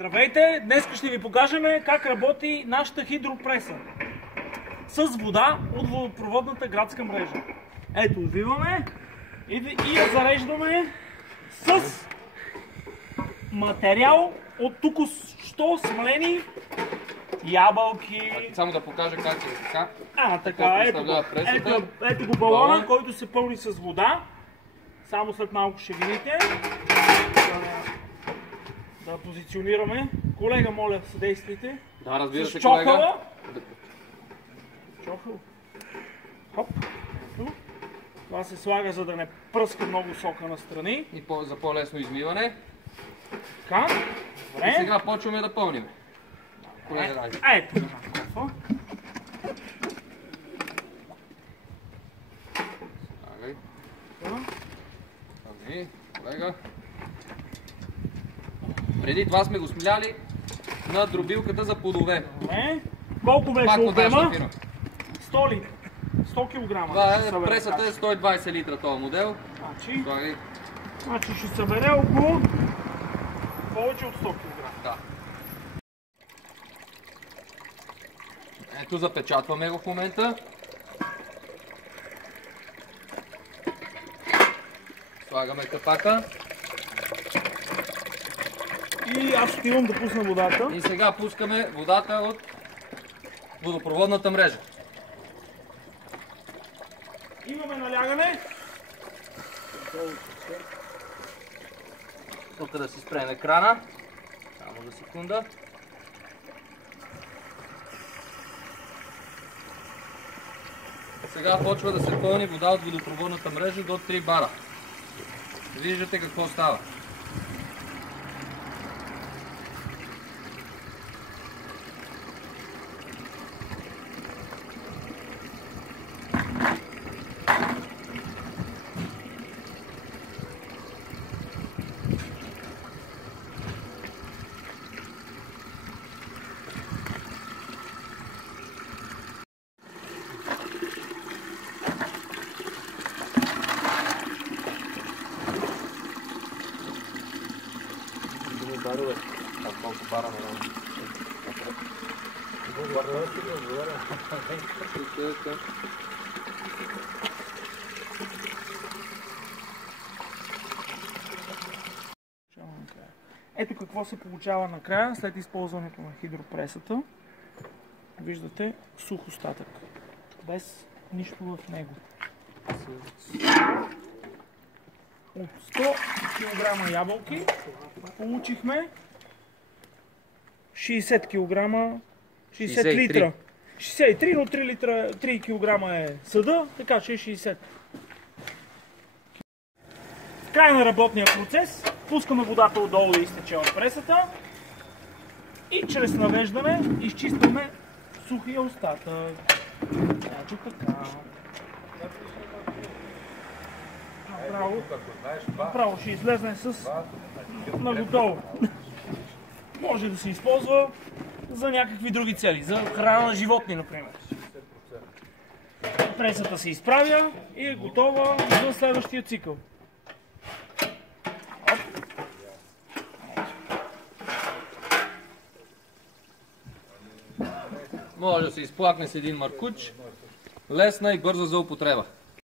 Здравейте! Днес ще ви покажем как работи нашата хидропреса с вода от водопроводната градска мрежа. Ето, отвиваме и я зареждаме с материал от току-що смалени ябълки. Само да покажа как е така. Така, ето го балона, който се пълни с вода. Само след малко ще видите. Да позиционираме. Колега, моля, съдействайте. Да, разбира се, колега. Чохъл. Хоп. Това се слага, за да не пръска много сока настрани. И за по-лесно измиване. Така. И сега почваме да пълним. Колега, дай. Ето. Слагай. Колега. Преди това сме го смляли на дробилката за плодове. Колко беше обема? 100 литра. 100 кг. Това е, пресата е 120 литра този модел. Значи ще събере около повече от 100 кг. Да. Ето, запечатваме го в момента. Слагаме капака. И аз отивам да пусна водата. И сега пускаме водата от водопроводната мрежа. Имаме налягане. Тук да си спрем екрана. Само за секунда. Сега почва да се пълни вода от водопроводната мрежа до 3 бара. Виждате какво става. Колко бара на нам? Ето какво се получава накрая след използването на хидропресата. Виждате сух остатък, без нищо в него. От 100 кг ябълки получихме 60 кг, 60 литра. 63, но 3 кг е съда, така че е 60. В край на работния процес пускаме водата отдолу да изтече от пресата и чрез навеждане изчистваме сухия остатък. Значи така. Направо ще излезне с наготово. Може да се използва за някакви други цели, за храна на животни, например. Пресата се изправя и е готова за следващия цикъл. Може да се изплакне с един маркуч. Лесна и бърза за употреба.